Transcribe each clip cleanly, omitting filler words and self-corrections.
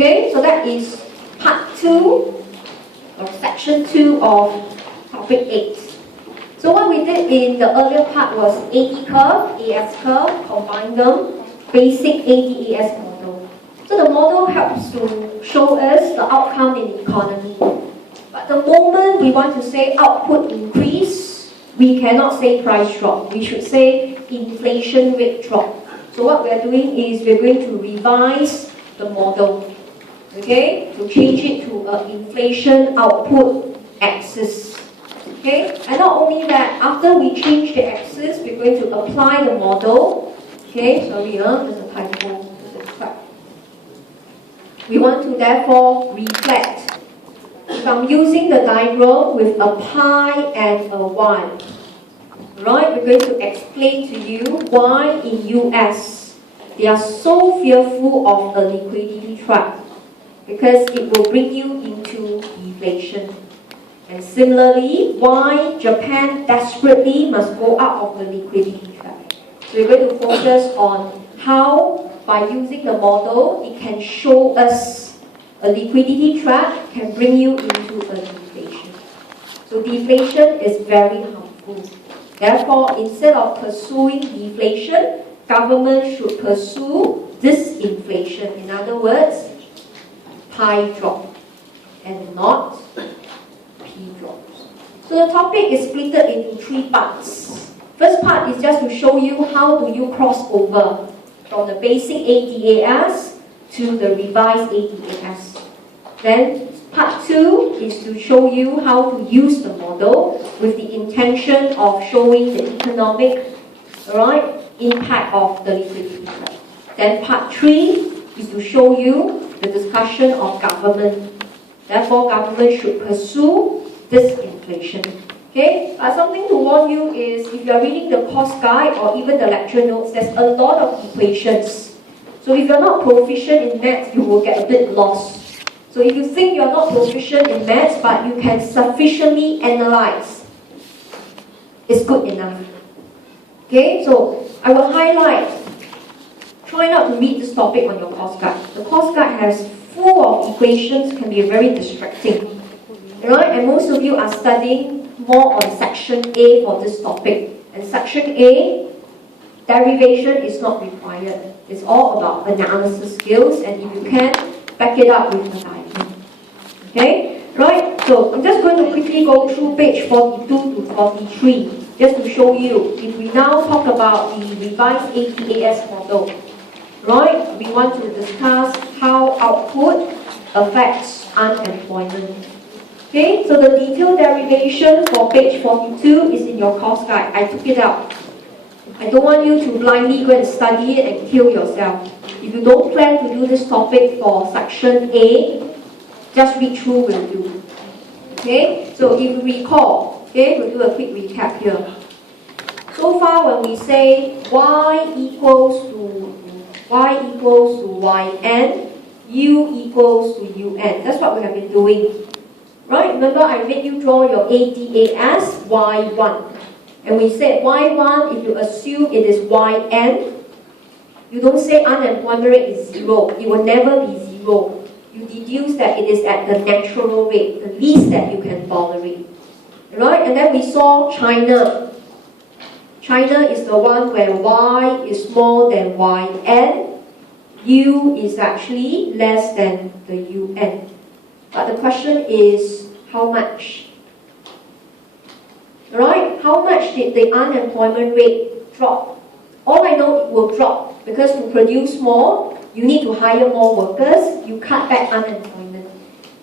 Okay, so that is part 2 or section 2 of topic 8. So what we did in the earlier part was AD curve, AS curve, combine them, basic ADAS model. So the model helps to show us the outcome in the economy. But the moment we want to say output increase, we cannot say price drop. We should say inflation rate drop. So what we are doing is we're going to revise the model, okay, to change it to an inflation output axis. Okay, and not only that, after we change the axis, we're going to apply the model. Okay, sorry, there's a typo. We want to therefore reflect. If I'm using the diagram with a pi and a y, right, we're going to explain to you why in US they are so fearful of a liquidity trap, because it will bring you into deflation. And similarly, why Japan desperately must go out of the liquidity trap. So we're going to focus on how, by using the model, it can show us a liquidity trap can bring you into a deflation. So deflation is very harmful. Therefore, instead of pursuing deflation, government should pursue disinflation. In other words, pi drop and not drops. So the topic is split into 3 parts. First part is just to show you how do you cross over from the basic ADAS to the revised ADAS. Then part 2 is to show you how to use the model with the intention of showing the economic impact of the liquidity trap. Then part 3 is to show you the discussion of government. Therefore, government should pursue disinflation. Okay? Something to warn you is if you are reading the course guide or even the lecture notes, there's a lot of equations. So if you're not proficient in maths, you will get a bit lost. So if you think you're not proficient in maths, but you can sufficiently analyze, it's good enough. Okay? So I will highlight, try not to read this topic on your course guide. The course guide has full of equations, can be very distracting. Right? And most of you are studying more on section A for this topic. And section A, derivation is not required. It's all about analysis skills, and if you can, back it up with a diagram. Okay? Right? So I'm just going to quickly go through page 42 to 43, just to show you. If we now talk about the revised ADAS model, right? We want to discuss how output affects unemployment. Okay, so the detailed derivation for page 42 is in your course guide. I took it out. I don't want you to blindly go and study it and kill yourself. If you don't plan to do this topic for section A, just read through will do. Okay, so if you recall, okay, we'll do a quick recap here. So far when we say y equals to yn, u equals to un, that's what we have been doing. Right? Remember I made you draw your ADAS Y1. And we said Y1, if you assume it is YN, you don't say unemployment rate is 0. It will never be 0. You deduce that it is at the natural rate, the least that you can tolerate. Right? And then we saw China. China is the one where Y is more than YN. U is actually less than the UN. But the question is, how much? Right? How much did the unemployment rate drop? All I know it will drop because to produce more, you need to hire more workers, you cut back unemployment.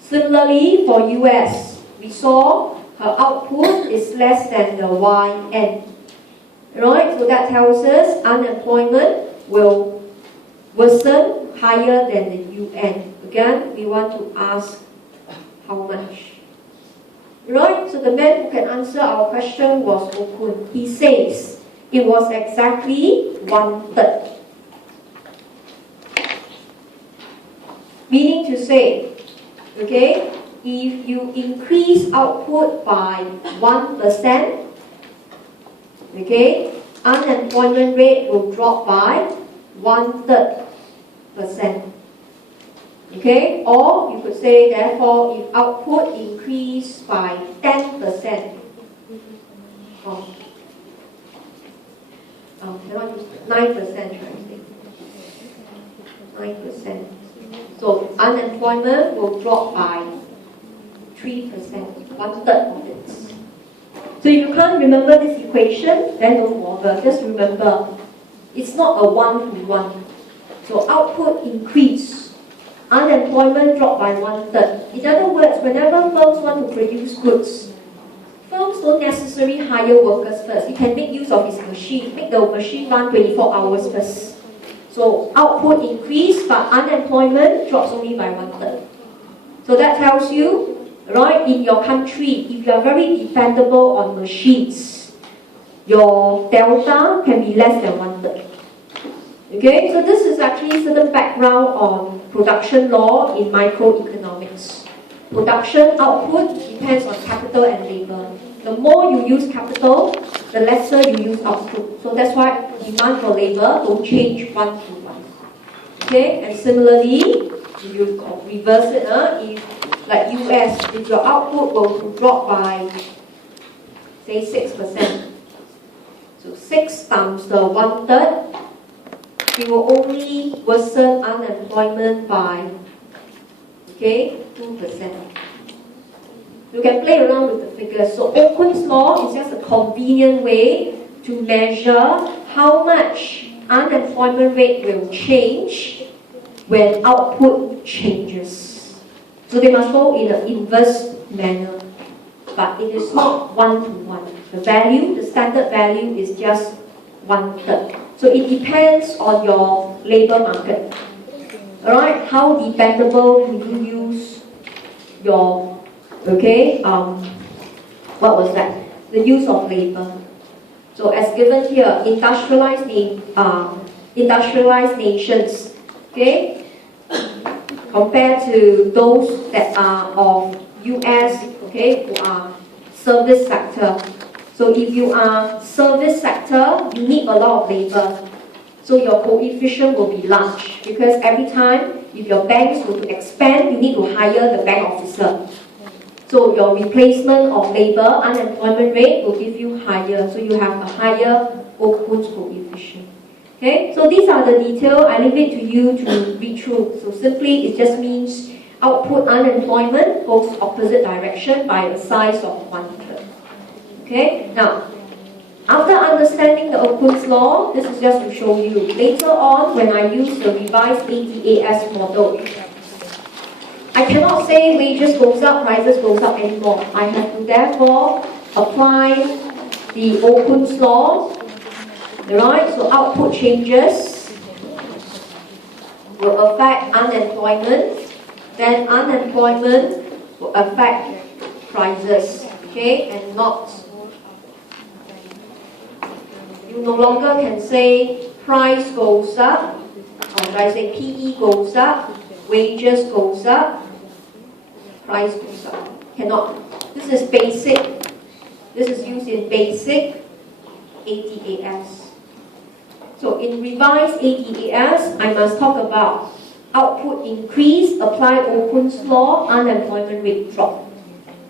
Similarly, for US, we saw her output is less than the YN. Right? So that tells us unemployment will worsen higher than the UN. Again, we want to ask how much? Right? So the man who can answer our question was Okun. He says it was exactly 1/3. Meaning to say, okay, if you increase output by 1%, okay, unemployment rate will drop by 1/3%. Okay, or you could say, therefore, if output increased by 10%, cannot use 9%, right? 9%. So unemployment will drop by 3%, 1/3 of it. So if you can't remember this equation, then don't bother. Just remember, it's not a one-to-one. So output increase, unemployment drop by 1/3. In other words, whenever firms want to produce goods, firms don't necessarily hire workers first. You can make use of his machine, make the machine run 24 hours first. So output increase, but unemployment drops only by 1/3. So that tells you, right, in your country, if you are very dependable on machines, your delta can be less than 1/3. Okay, so this is actually certain background on production law in microeconomics. Production output depends on capital and labor. The more you use capital, the lesser you use output. So that's why demand for labor don't change 1-to-1. Okay, and similarly, if you reverse it, if like US, if your output will drop by say 6%, so 6 times the 1/3, it will only worsen unemployment by 2%. You can play around with the figures. So Okun's law is just a convenient way to measure how much unemployment rate will change when output changes. So they must go in an inverse manner. But it is not 1-to-1. The value, the standard value is just 1/3. So it depends on your labor market. Alright, how dependable do you use your, what was that? The use of labor. So as given here, industrialized nations, compared to those that are of US, who are service sector. So if you are service sector, you need a lot of labor. So your coefficient will be large because every time if your banks were to expand, you need to hire the bank officer. So your replacement of labor, unemployment rate will give you higher. So you have a higher Okun's coefficient. Okay, so these are the details. I leave it to you to read through. So simply it just means output unemployment goes opposite direction by a size of 1/3. Okay, now after understanding the Okun's law, this is just to show you. Later on, when I use the revised ADAS model, I cannot say wages goes up, prices goes up anymore. I have to therefore apply the Okun's law, right? So output changes will affect unemployment, then unemployment will affect prices, and not. You no longer can say price goes up, or should I say PE goes up, wages goes up, price goes up. Cannot. This is basic. This is used in basic ADAS. So in revised ADAS, I must talk about output increase, apply Okun's law, unemployment rate drop.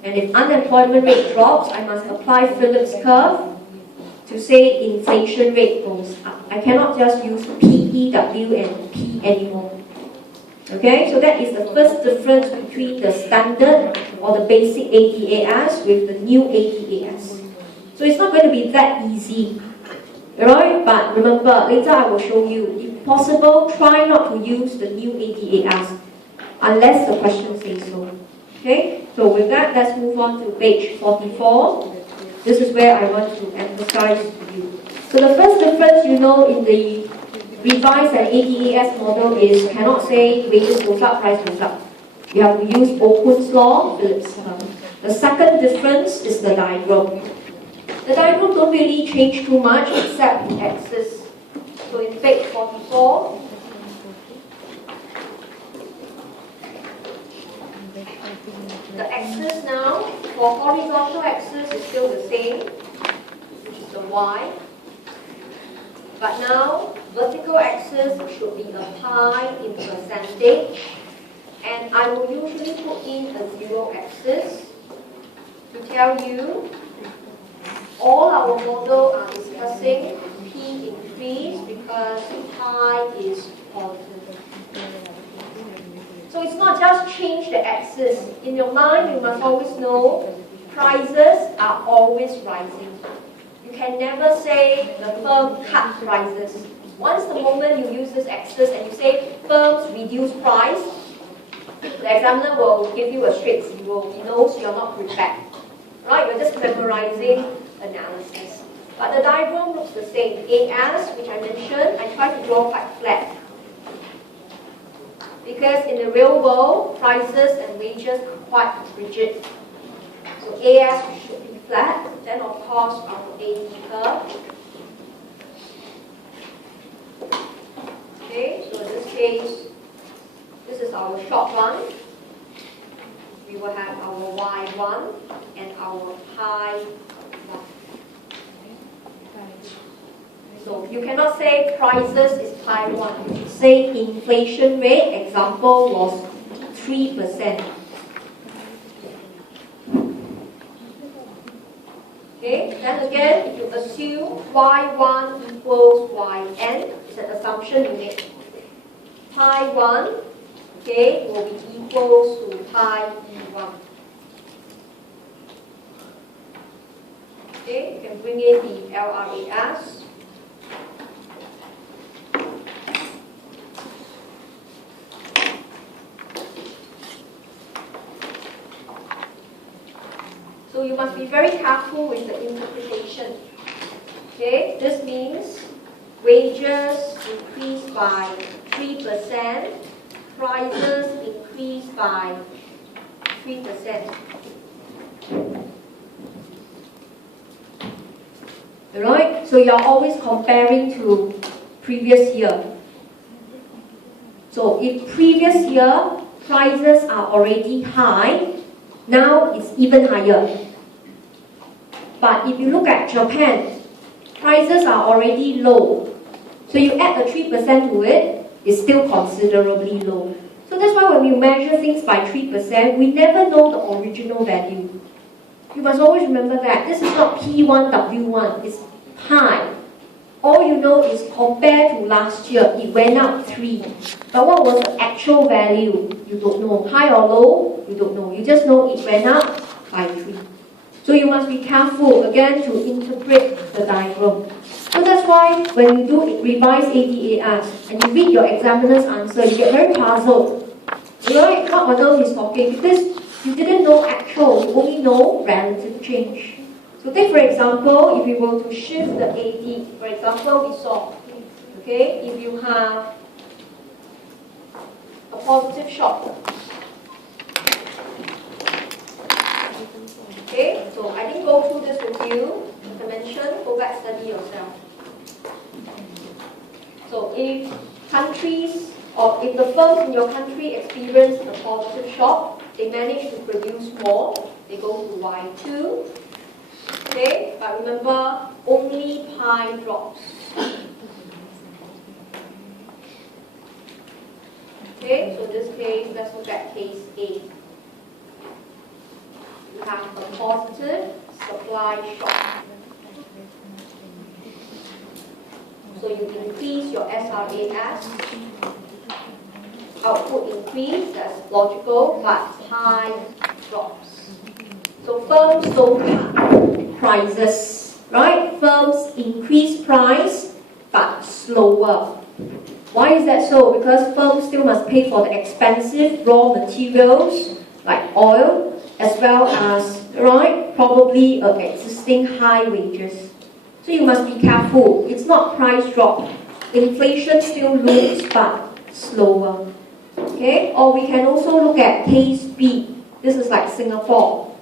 And if unemployment rate drops, I must apply Phillips curve to say inflation rate goes up. I cannot just use PEW and P anymore. Okay, so that is the first difference between the standard or the basic ADAS with the new ADAS. So it's not going to be that easy. Alright, but remember, later I will show you. If possible, try not to use the new ADAS unless the question says so. Okay, so with that, let's move on to page 44. This is where I want to emphasize to you. So the first difference in the revised and ADAS model is cannot say wages goes up, price goes up. You have to use Okun's law, Phillips curve. The second difference is the diagram. The diagram don't really change too much except the axis. So in page 44, the axis now, for horizontal axis is still the same, which is the Y. But now, vertical axis should be a pie in percentage. And I will usually put in a zero axis to tell you all our model are discussing P increase because pi is positive. So it's not just change the axis. In your mind, you must always know prices are always rising. You can never say the firm cut prices. Once the moment you use this axis and you say firms reduce price, the examiner will give you a straight zero. He knows you're not prepared. Right? You're just memorizing analysis. But the diagram looks the same. AS, which I mentioned, I try to draw quite flat. Because in the real world, prices and wages are quite rigid. So AS should be flat. Then of course our AD curve. Okay, so in this case, this is our short run. We will have our Y1 and our pi 1. So you cannot say prices is pi 1. Say inflation rate, example was 3%. Okay, then again, if you assume Y1 equals Yn, it's an assumption you make. Pi 1, okay, will be equals to pi E1. Okay, you can bring in the LRAS. So you must be very careful with the interpretation. Okay, this means wages increase by 3%, prices increase by 3%. Alright, so you're always comparing to previous year. So if previous year prices are already high, now it's even higher. But if you look at Japan, prices are already low. So you add a 3% to it, it's still considerably low. So that's why when we measure things by 3%, we never know the original value. You must always remember that. This is not P1, W1, it's pi. All you know is compared to last year, it went up 3. But what was the actual value? You don't know. High or low? You don't know. You just know it went up by 3. So you must be careful, again, to interpret the diagram. So that's why when you do revise ADAS and you read your examiner's answer, you get very puzzled. Right? What on earth is talking? Because you didn't know actual, you only know relative change. So take for example, if we were to shift the AD, for example, we saw, okay, if you have a positive shock. Okay, so I didn't go through this with you. As I mentioned, go back study yourself. So if countries or if the firms in your country experience a positive shock, they manage to produce more, they go to Y2. Okay, but remember, only pi drops. Okay, so in this case, let's look at case A. You have a positive supply shock. So you increase your SRAS. Output increase, that's logical, but pi drops. So firms don't cut prices, right? Firms increase price, but slower. Why is that so? Because firms still must pay for the expensive raw materials like oil, as well as, right, probably existing high wages. So you must be careful. It's not price drop. Inflation still looms, but slower. Okay? Or we can also look at case B. This is like Singapore.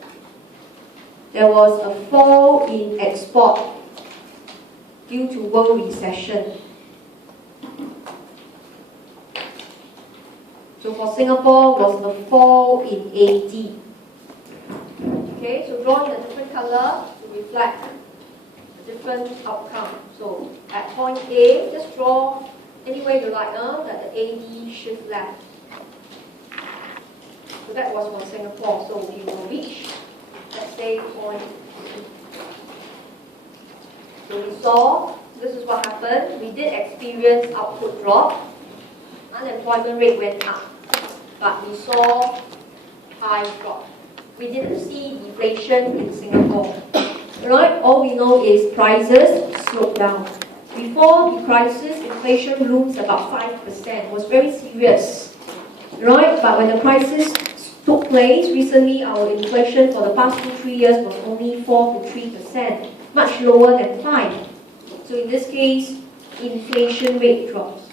There was a fall in export due to world recession. So for Singapore was the fall in AD. Okay, so draw in a different color to reflect a different outcome. So at point A, just draw any way you like, that the AD shift left. So that was for Singapore. So we will reach, let's say, point. So we saw, this is what happened. We did experience output drop. Unemployment rate went up. But we saw price drop. We didn't see deflation in Singapore. Right? All we know is prices slowed down. Before the crisis, inflation looms about 5%. It was very serious. Right? But when the crisis took place, recently our inflation for the past 2-3 years was only 4 to 3%, much lower than 5. So in this case, inflation rate drops.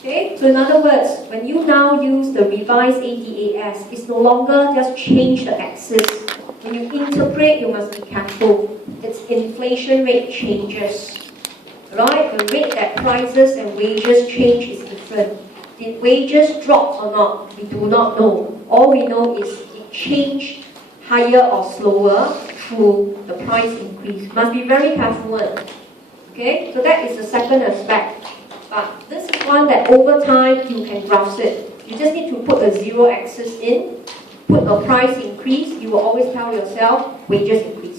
Okay? So in other words, when you now use the revised ADAS, it's no longer just change the axis. When you interpret, you must be careful. It's inflation rate changes. Right? The rate that prices and wages change is different. Did wages drop or not? We do not know. All we know is it changed higher or slower through the price increase. Must be very careful. Okay? So that is the second aspect. But this is one that over time you can grasp it. You just need to put a zero axis in, put a price increase. You will always tell yourself wages increase.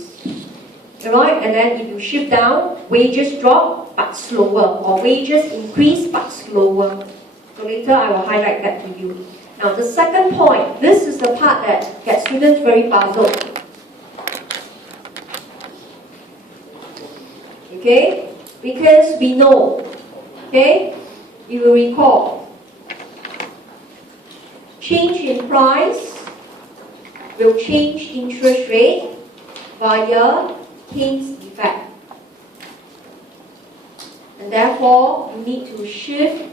Alright? And then if you shift down, wages drop but slower, or wages increase but slower. So later I will highlight that to you. Now the second point, this is the part that gets students very puzzled. Okay? Because we know, okay, you will recall, change in price will change interest rate via Keynes effect. And therefore, you need to shift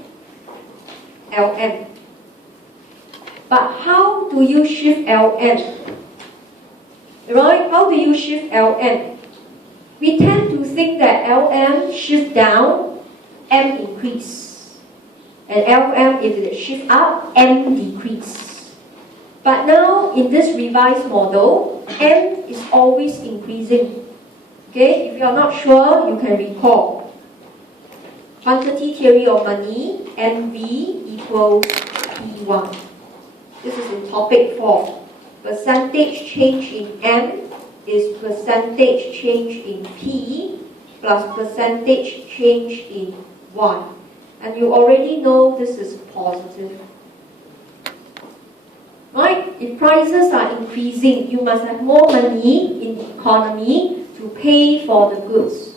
LM. But how do you shift LM? Right? How do you shift LM? We tend to think that LM shift down, M increase. And LM, if it shift up, M decrease. But now, in this revised model, M is always increasing. Okay? If you are not sure, you can recall. Quantity theory of money, MV equals P1. This is in topic 4. Percentage change in M is percentage change in P plus percentage change in Y. And you already know this is positive. Right? If prices are increasing, you must have more money in the economy to pay for the goods.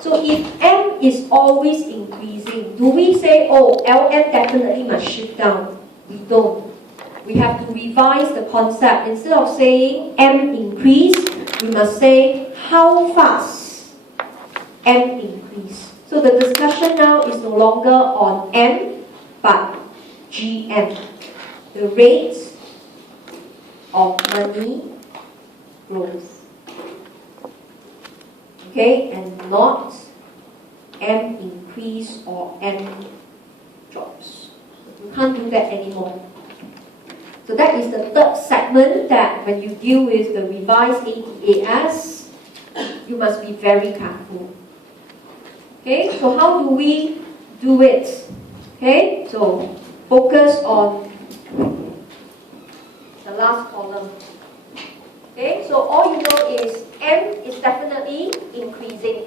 So if M is always increasing, do we say, oh, LM definitely must shift down? We don't. We have to revise the concept. Instead of saying M increase, we must say how fast M increase. So the discussion now is no longer on M, but GM. The rate of money growth. Okay, and not M increase or M drops. You can't do that anymore. So that is the third segment that when you deal with the revised ADAS, you must be very careful. Okay, so how do we do it? Okay, so focus on the last column. Okay, so all you know is M is definitely increasing.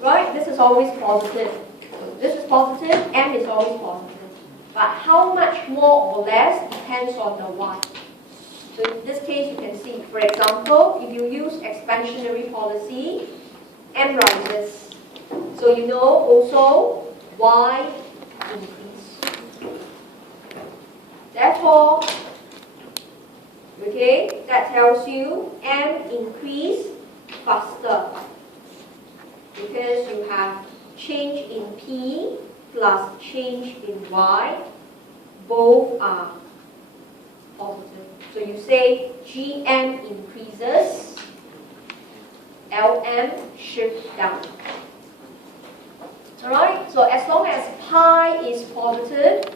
Right? This is always positive. So this is positive, M is always positive. But how much more or less depends on the Y. So in this case, you can see, for example, if you use expansionary policy, M rises. So you know also Y increase. Therefore, okay, that tells you M increase faster because you have change in P plus change in Y, both are positive. So you say GM increases, LM shifts down. Alright, so as long as pi is positive,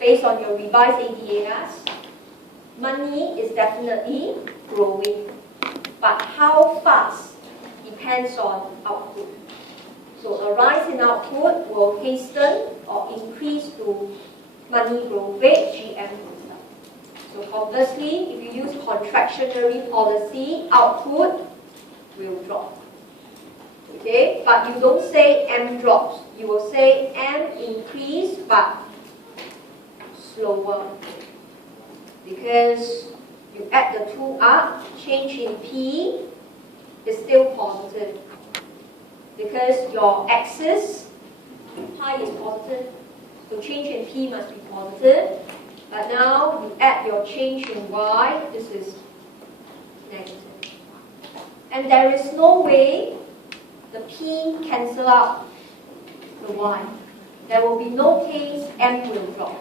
based on your revised ADAS, money is definitely growing. But how fast depends on output. So a rise in output will hasten or increase to money growth rate, GM goes up. So conversely, if you use contractionary policy, output will drop. Okay, but you don't say M drops. You will say M increase but slower. Because you add the two up, change in P is still positive. Because your axis, pi is positive, so change in P must be positive. But now you add your change in Y, this is negative. And there is no way the P cancel out the Y. There will be no case M will drop.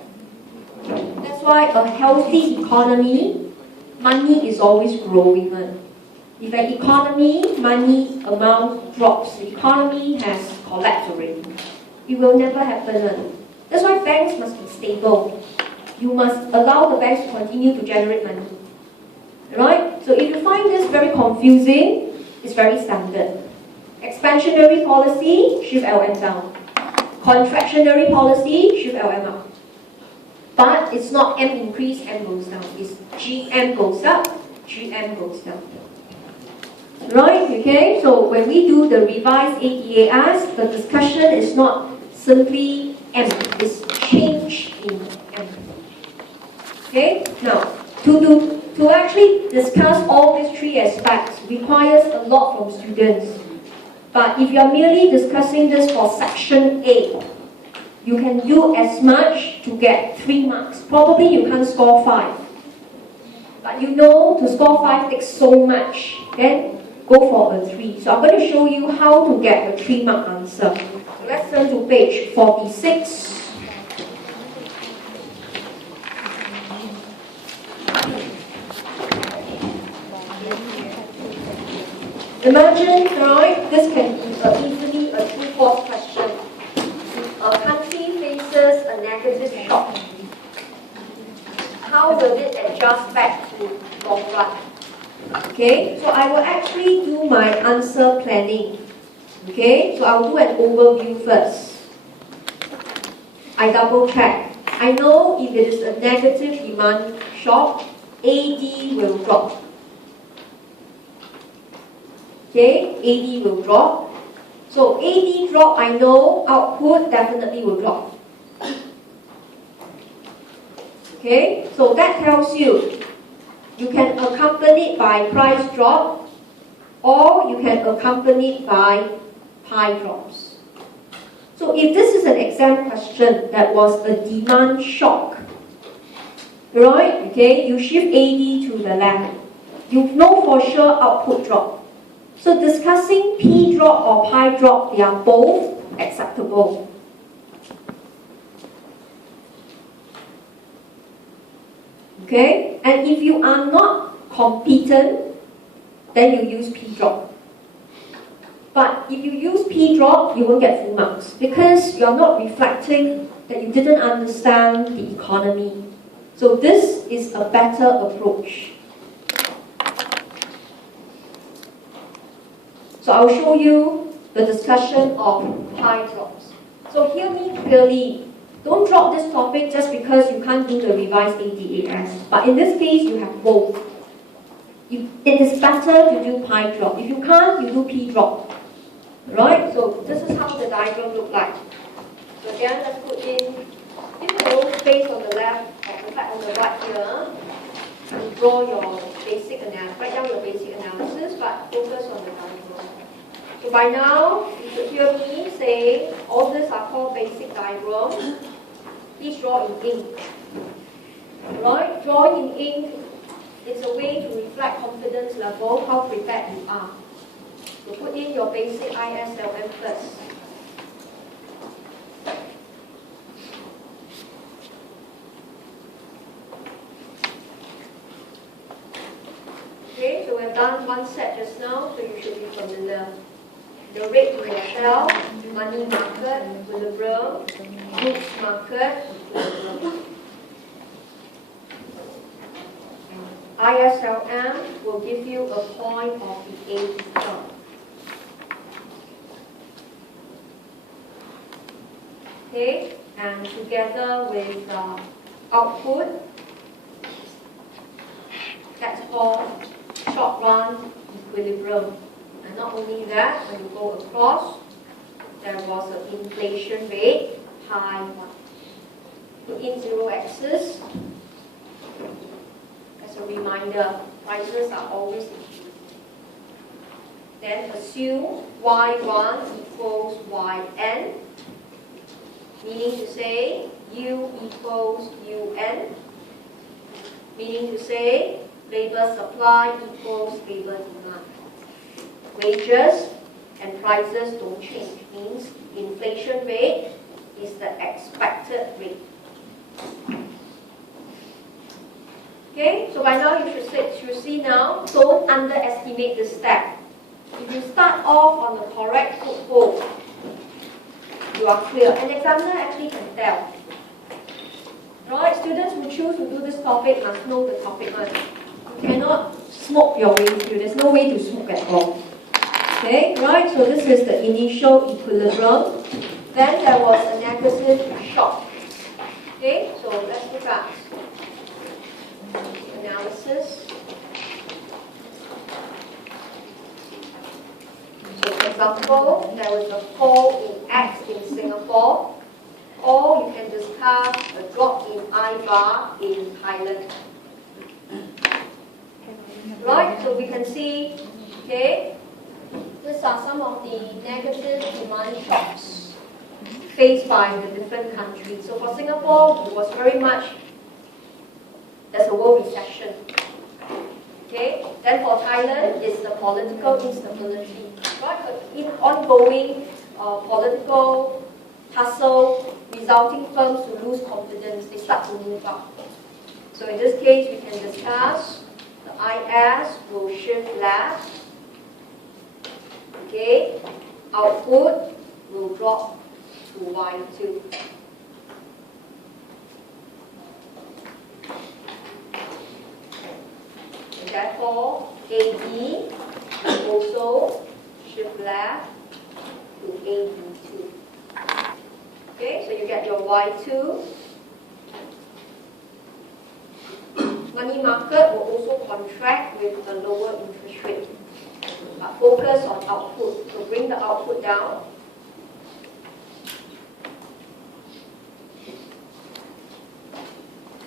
That's why a healthy economy, money is always growing. If an economy, money amount drops, the economy has collapsed already. It will never happen. That's why banks must be stable. You must allow the banks to continue to generate money. Right? So if you find this very confusing, it's very standard. Expansionary policy, shift LM down. Contractionary policy, shift LM up. But it's not M increase, M goes down. It's GM goes up, GM goes down. Right? Okay? So when we do the revised ADAS, the discussion is not simply M, it's change in M. Okay? Now, to actually discuss all these three aspects requires a lot from students. But if you are merely discussing this for section A, you can do as much to get 3 marks. Probably you can't score 5. But you know to score 5 takes so much. Then go for a 3. So I'm going to show you how to get a 3-mark answer. So let's turn to page 46. Imagine, right, this can be easily a true-false question. A country faces a negative shock. How will it adjust back to long run? Okay, so I will actually do my answer planning. Okay, so I will do an overview first. I double check. I know if it is a negative demand shock, AD will drop. Okay, AD will drop. So AD drop, I know output definitely will drop. Okay, so that tells you you can accompany it by price drop or you can accompany it by pi drops. So if this is an exam question that was a demand shock, right, okay, you shift AD to the left. You know for sure output drop. So discussing P drop or pi drop, they are both acceptable. Okay? And if you are not competent, then you use P drop. But if you use P drop, you won't get full marks because you are not reflecting that you didn't understand the economy. So this is a better approach. So I'll show you the discussion of pi drops. So hear me clearly. Don't drop this topic just because you can't do the revised ADAS. But in this case, you have both. It is better to do pi drop. If you can't, you do P drop. Right? So this is how the diagram looks like. So again, let's put in no space on the left, or in fact on the right here. And draw your basic analysis. Write down your basic analysis, but focus on the diagram. So by now, you should hear me say all these are called basic diagrams. Please draw in ink. Right? Drawing in ink is a way to reflect confidence level, how prepared you are. So put in your basic ISLM first. Okay, so we've done one set just now, so you should be familiar. The rate to hotel, money market, equilibrium, goods market, equilibrium. ISLM will give you a point of the A term. Okay, and together with output, That's called short run equilibrium. And not only that, when you go across, there was an inflation rate, pi 1. Put in 0 axis. As a reminder, prices are always increasing. Then assume y1 equals yn, meaning to say U equals UN, meaning to say labor supply equals labor demand. Wages and prices don't change, means inflation rate is the expected rate. Okay, so by now you should see now, don't underestimate this step. If you start off on the correct foothold, you are clear. An examiner actually can tell. Right, students who choose to do this topic must know the topic one. You cannot smoke your way through. There's no way to smoke at all. Okay, right, so this is the initial equilibrium. Then there was a negative shock. Okay, so let's look at analysis. So for example, there was a fall in X in Singapore, or you can discuss a drop in I bar in Thailand. Right, so we can see, okay, these are some of the negative demand shocks faced by the different countries. So for Singapore, it was very much, there's a world recession. Okay, then for Thailand, it's the political instability. Right, in ongoing political tussle, resulting firms to lose confidence, they start to move up. So in this case, we can discuss the IS will shift left. Okay, output will drop to Y2. And therefore, AB will also shift left to AB2. Okay, so you get your Y2. Money market will also contract with a lower interest rate. But focus on output. So bring the output down.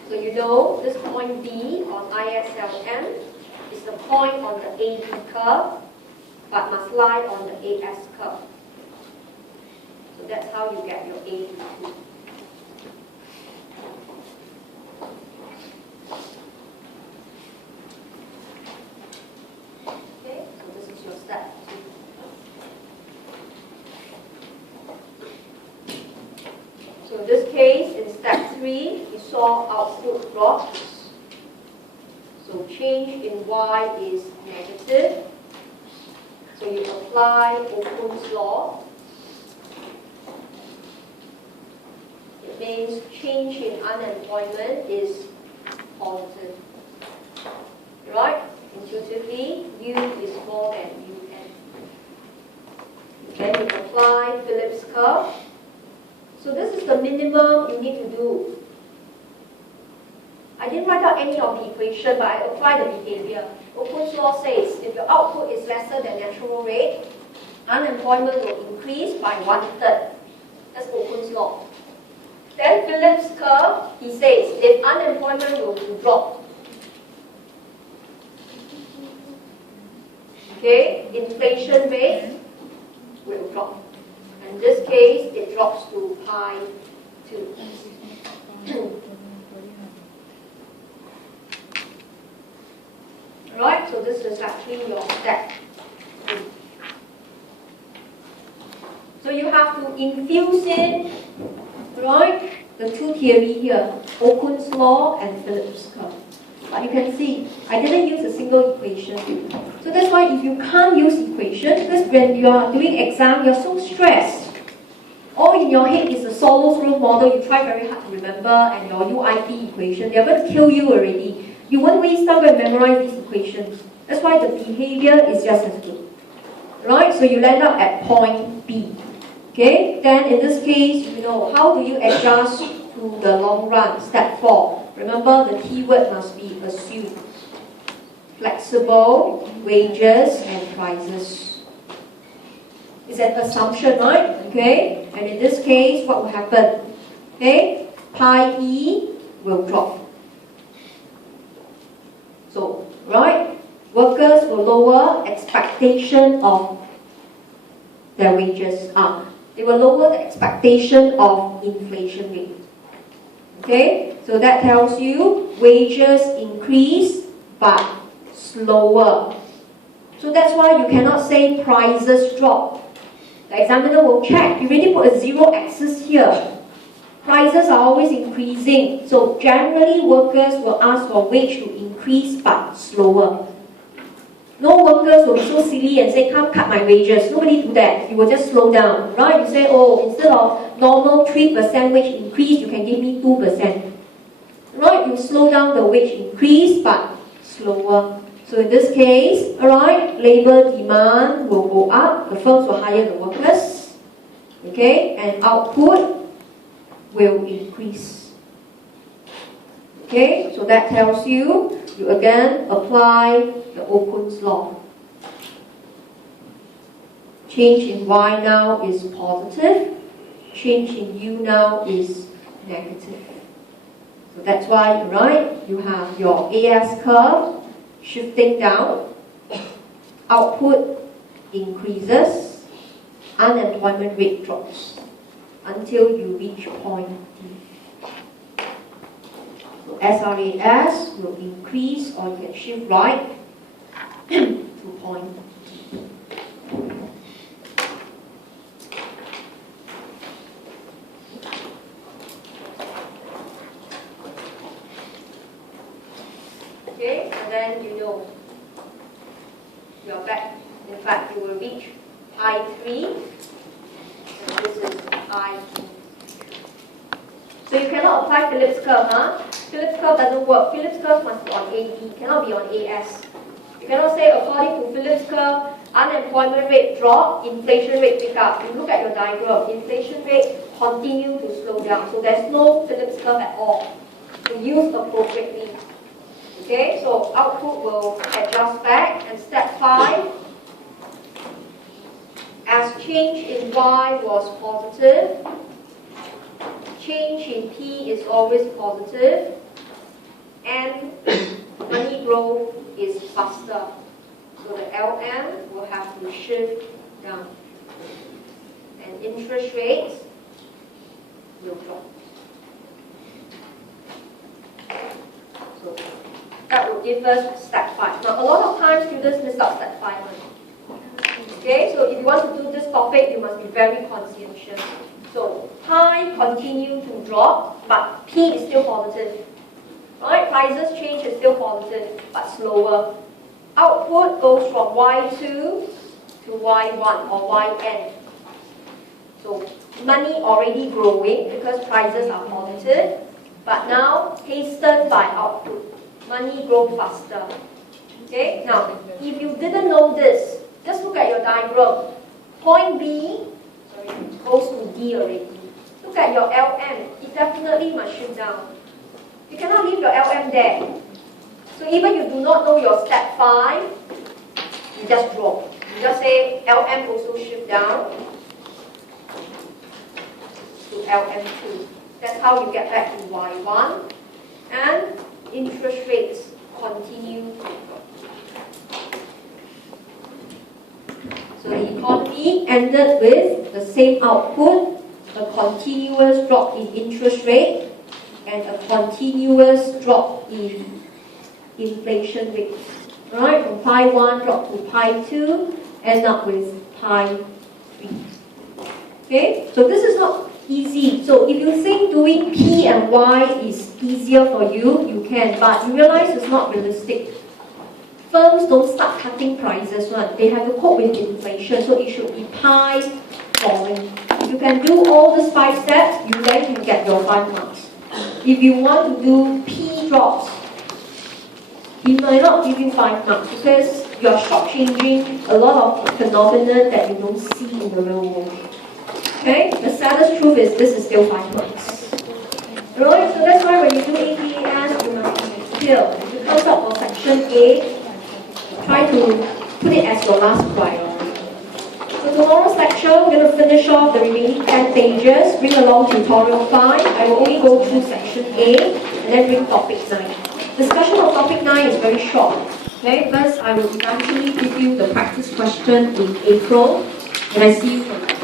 So you know this point B on ISLM is the point on the AB curve, but must lie on the AS curve. So that's how you get your AB2. Okay, so this is your step 2. So in this case, in step 3, we saw output drops. So change in Y is negative. So you apply Okun's law. It means change in unemployment is positive. Right? Intuitively, U is more than UN. Then you apply Phillips curve. So this is the minimum you need to do. I didn't write out any of the equation, but I apply the behavior. Okun's law says if your output is lesser than natural rate, unemployment will increase by 1/3. That's Okun's law. Then Phillips curve, he says if unemployment will drop, okay, inflation rate will drop. In this case, it drops to pi 2. Right, so this is actually your step 3. So you have to infuse in, right, the two theory here, Okun's law and Phillips curve. But you can see, I didn't use a single equation. So that's why if you can't use equation, because when you are doing exam, you're so stressed. All in your head is a Solo's rule model, you try very hard to remember, and your UIP equation, they're going to kill you already. You won't waste time and memorize these equations. That's why the behavior is just as good. Right? So you land up at point B. Okay? Then in this case, you know, how do you adjust to the long run? Step 4. Remember, the keyword must be assumed. flexible wages and prices. It's an assumption, right? Okay? And in this case, what will happen? Okay? Pi E will drop. So, right? Workers will lower expectation of their wages. They will lower the expectation of inflation rate. Okay? So that tells you wages increase but slower. So that's why you cannot say prices drop. The examiner will check. You really put a zero axis here. Prices are always increasing. So generally workers will ask for wage to increase but slower. No workers will be so silly and say, come cut my wages. Nobody do that. You will just slow down, right? You say, oh, instead of normal 3% wage increase, you can give me 2%. Right? You slow down the wage increase, but slower. So in this case, alright, labor demand will go up. The firms will hire the workers. Okay? And output will increase. Okay? So that tells you, you again apply the Okun's law. Change in Y now is positive. Change in U now is negative. So that's why, right, you have your AS curve shifting down. Output increases. Unemployment rate drops until you reach point D. So SRAS will increase, or you can shift right to point D. Okay, and then you know you're back. In fact, you will reach pi 3, and this is pi 2. So you cannot apply Phillips curve, huh? Phillips curve doesn't work. Phillips curve must be on AD, cannot be on AS. You cannot say according to Phillips curve, unemployment rate drop, inflation rate pick up. You look at your diagram, inflation rate continue to slow down. So there's no Phillips curve at all. So use appropriately. Okay, so output will adjust back, and step 5, as change in Y was positive, change in P is always positive, and money growth is faster. So the LM will have to shift down, and interest rates will drop. So that will give us step 5. Now, a lot of times students miss out step 5. Okay, so if you want to do this topic, you must be very conscientious. So, pi continue to drop, but P is still positive. Right? Prices change is still positive, but slower. Output goes from Y2 to Y1 or YN. So, money already growing because prices are positive, but now hastened by output. Money grow faster. Okay? Now, if you didn't know this, just look at your diagram. Point B goes to D already. Look at your LM. It definitely must shift down. You cannot leave your LM there. So even you do not know your step 5, you just drop. You just say LM also shift down to LM2. That's how you get back to Y1. And interest rates continue to drop. So the economy ended with the same output, a continuous drop in interest rate, and a continuous drop in inflation rate. Alright, from pi 1 drop to pi 2, end up with pi 3. Okay, so this is not easy. So if you think doing P and Y is easier for you, you can, but you realize it's not realistic. Firms don't start cutting prices, right? They have to cope with inflation, so it should be pi falling. If you can do all these 5 steps, you then can get your 5 marks. If you want to do P drops, he might not give you 5 marks because you are shortchanging a lot of phenomena that you don't see in the real world. Okay? The saddest truth is this is still 5 marks. Right? So that's why when you do APAS, you must be clear. If it comes up for section A, to put it as your last priority. So tomorrow's lecture, we're going to finish off the remaining 10 pages, bring along tutorial 5. I will only go through section A and then bring topic 9. Discussion of topic 9 is very short. Okay, first I will eventually give you the practice question in April, and I see you for